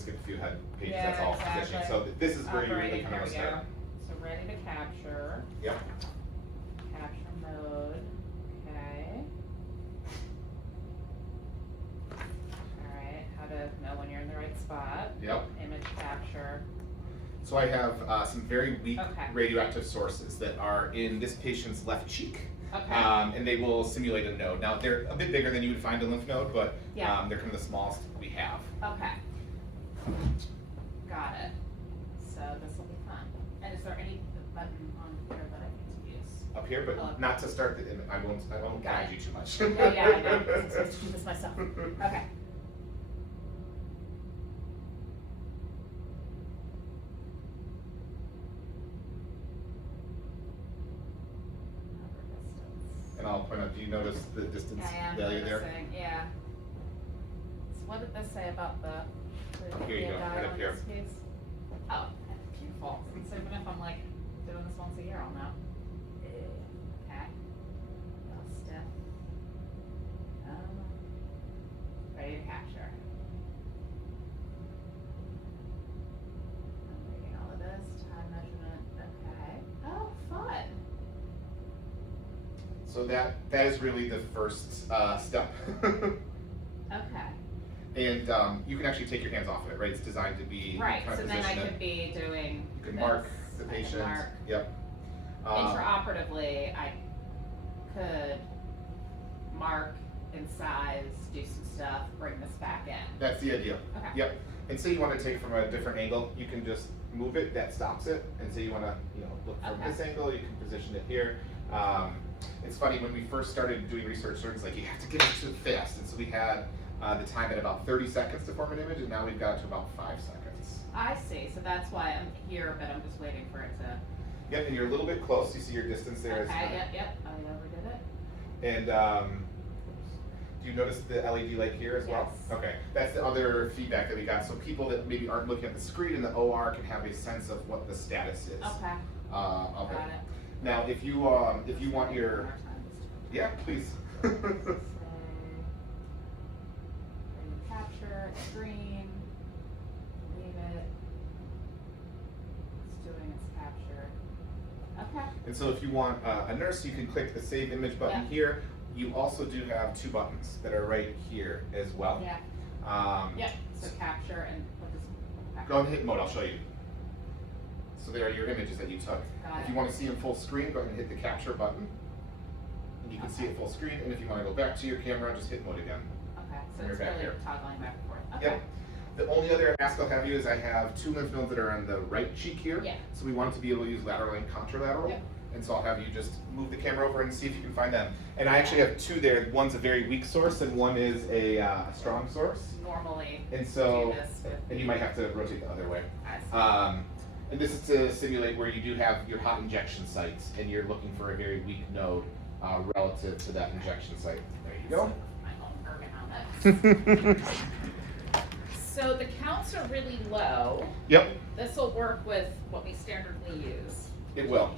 let's skip a few head pages, Yeah, that's all exactly. positioning. So this is where you really Operating, kind of here want to we start. go. So ready to capture. Yep. Capture mode. Okay. Alright, how to know when you're in the right spot. Yep. Image capture. So I have some very weak Okay. radioactive sources that are in this patient's left cheek. Okay. And they will simulate a node. Now they're a bit bigger than you would find a lymph node, but Yeah. they're kind of the smallest we have. Okay. Got it. So this will be fun. And is there any button on here that I need to use? Up here, but Oh. not to start the image. I won't Got guide it. you too much. Oh yeah, I know. I'm supposed to do this myself. Okay. And I'll point out, do you notice the distance I am value there? noticing, yeah. So what did this say about the Here you go, guide right up on here. this piece? Oh, beautiful. So even if I'm like doing this once a year, I'll know. Okay. Little stiff. Ready to capture. I'm reading all of this, time measurement, okay. Oh, fun. So that is really the first step. Okay. And you can actually take your hands off of it, right? It's designed to be Right, kind so of then I position could it. be doing You can this. mark the I can patient. mark. Yep. Intraoperatively, I could mark in size, do some stuff, bring this back in. That's the idea. Okay. Yep. And say you want to take from a different angle, you can just move it. That stops it. And say you want to, look from Okay. this angle, you can position it here. It's funny, when we first started doing research, it's like you have to get it to fast. And so we had the time at about 30 seconds to form an image, and now we've got it to about 5 seconds. I see, so that's why I'm here, but I'm just waiting for it to. Yep, and you're a little bit close. You see your distance there. Okay, yep, I overdid it. And do you notice the LED light here as well? Yes. Okay, that's the other feedback that we got. So people that maybe aren't looking at the screen in the OR can have a sense of what the status is. Okay, Of it. got it. Now, if you want your, One more time, just to- yeah, please. Say, ready to capture, screen, leave it. It's doing its capture. Okay, And so if you want a nurse, you can click the Save Image button Yeah. here. You also do have 2 buttons that are right here as well. yeah, yep, so capture and what does? Go ahead and hit mode, I'll show you. So there are your images that you took. Got If it. you want to see them full screen, go ahead and hit the capture button. And you can see it full screen. And if you want to go back to your camera, just hit mode again. Okay, so And you're it's back really here. toggling back and forth. Okay. Yep. The only other ask I'll have you is I have 2 lymph nodes that are on the right cheek here. Yeah. So we want to be able to use lateral and contralateral. Yep. And so I'll have you just move the camera over and see if you can find them. And I actually have 2 there. One's a very weak source and one is a strong source. Normally And so, do this with. and you might have to rotate the other way. I see. And this is to simulate where you do have your hot injection sites and you're looking for a very weak node relative to that injection site. There you go. My own ergonomics. So the counts are really low. Yep, This will work with what we standardly use. it will.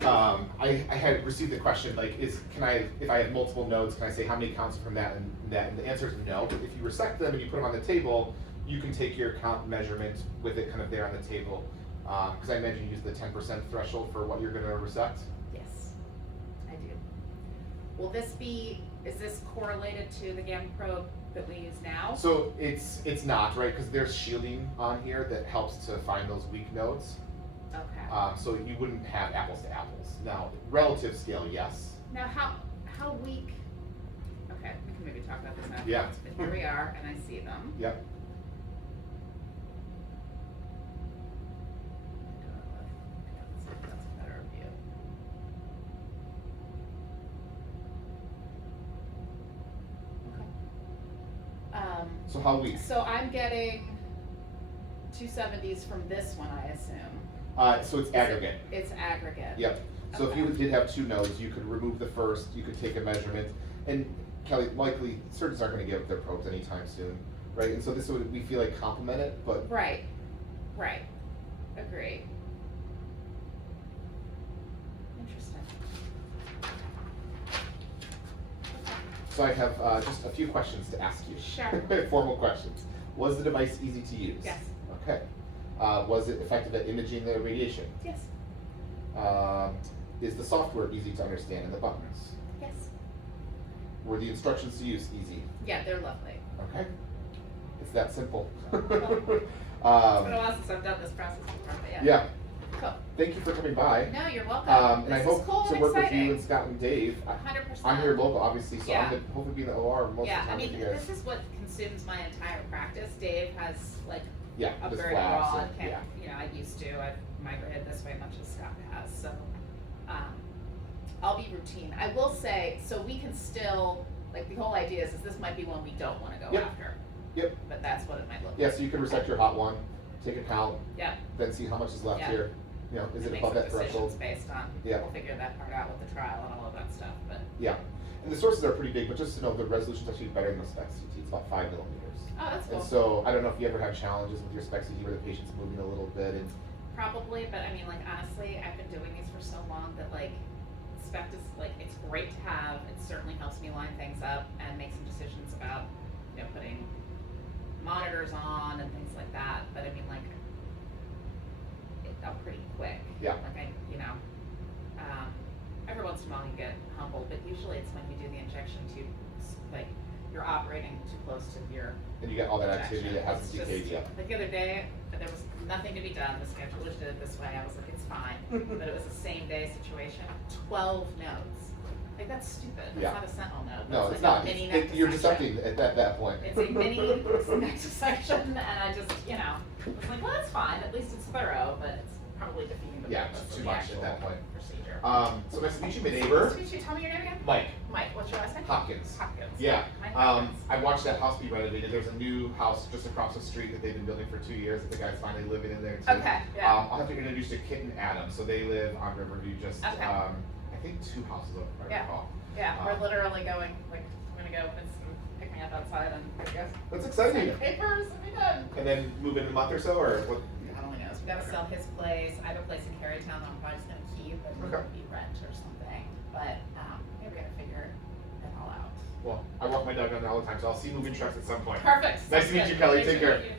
Right? I had received the question like, if I have multiple nodes, can I say how many counts are from that and that? And the answer is no. But if you resect them and you put them on the table, you can take your count measurement with it kind of there on the table. Because I imagine you use the 10% threshold for what you're going to resect. Yes, I do. Will this be, is this correlated to the gamma probe that we use now? So it's not, right? Because there's shielding on here that helps to find those weak nodes. Okay. So you wouldn't have apples to apples. Now, relative scale, yes. Now, how weak, okay, we can maybe talk about this now. Yeah. But here we are, and I see them. Yep. That's a better view. Okay. So how weak? So I'm getting 270s from this one, I assume. So it's aggregate. It's aggregate. Yep. So if Okay. you did have 2 nodes, you could remove the first, you could take a measurement, and Kelly, likely surgeons aren't going to give their probes anytime soon, right? And so this would, we feel like, complement it, but Right. Right. Agree. Interesting. so I have just a few questions to ask you. Sure. Formal questions. Was the device easy to use? Yes. Okay. Was it effective at imaging the radiation? Yes. Is the software easy to understand and the buttons? Yes. Were the instructions to use easy? Yeah, they're lovely. Okay. It's that simple. It's been a while since I've done this process before, but yeah. Yeah. Cool. Thank you for coming by. No, you're welcome. And I This hope is cool to and work with exciting. you and Scott and Dave. 100%. I'm here local, obviously, so Yeah. I'm gonna hopefully be in the OR most Yeah, of the I time mean, with you guys. this is what consumes my entire practice. Dave has like Yeah, a just very labs broad, and- yeah. you know, I used to, I've migrated this way much as Scott has, so, I'll be routine. I will say, so we can still, like, the whole idea is this might be one we don't wanna go Yep. after. Yep. But that's what it might look like. Yeah, so you can resect your hot one, take a count, Yeah. then see how much is left Yeah. here. You know, is it Make above some that threshold? decisions based on, Yeah. we'll figure that part out with the trial and all of that stuff, but, Yeah. And the sources are pretty big, but just to know the resolution's actually better than the SPECT CT. It's about 5 millimeters. oh, that's cool. And so I don't know if you ever have challenges with your SPECT CT where the patient's moving a little bit and Probably, but I mean, like, honestly, I've been doing these for so long that, like, SPECT is, like, it's great to have, it certainly helps me line things up and make some decisions about, you know, putting monitors on and things like that, but I mean, like, I'm pretty quick. Yeah. Like, every once in a while you get humbled, but usually it's when you do the injection tube, like, you're operating too close to your you get all that activity that hasn't It's just- decayed yet. Like the other day, there was nothing to be done, the schedulers did it this way, I was like, it's fine, but it was a same day situation, 12 nodes. Like, that's stupid, Yeah. it's not a sentinel node, No, that's it's like not. a mini You're nectosection. dissecting at that point. It's a mini nectosection, and I just, you know, was like, well, that's fine, at least it's thorough, but it's probably defeating the Yeah, purpose it's of too the much at actual that point. procedure. So nice to meet you, my Nice neighbor, to meet you. Tell me your name again? Mike Mike, what's your last name? Hopkins. Hopkins. Yeah. Mike Hopkins. I watched that house be renovated. There's a new house just across the street that they've been building for 2 years. That the guy's finally living in there too. Okay, yeah. I'll have to introduce you to Kit and Adam. So they live on Riverview, just Okay. I think 2 houses over, if I Yeah. recall. Yeah, Um, we're literally going, like, we're gonna go pick me up outside and I guess. That's exciting. Sign papers and be done. And then move in a month or so, or what? God only knows, we gotta sell his place, I have a place in Carytown that I'm probably just gonna keep and Okay. maybe rent or something, but, maybe we're gonna figure it all out. Well, I walk my dog down there all the time, so I'll see moving trucks at some point. Perfect. Nice to meet you, Kelly. Take care. Meet you.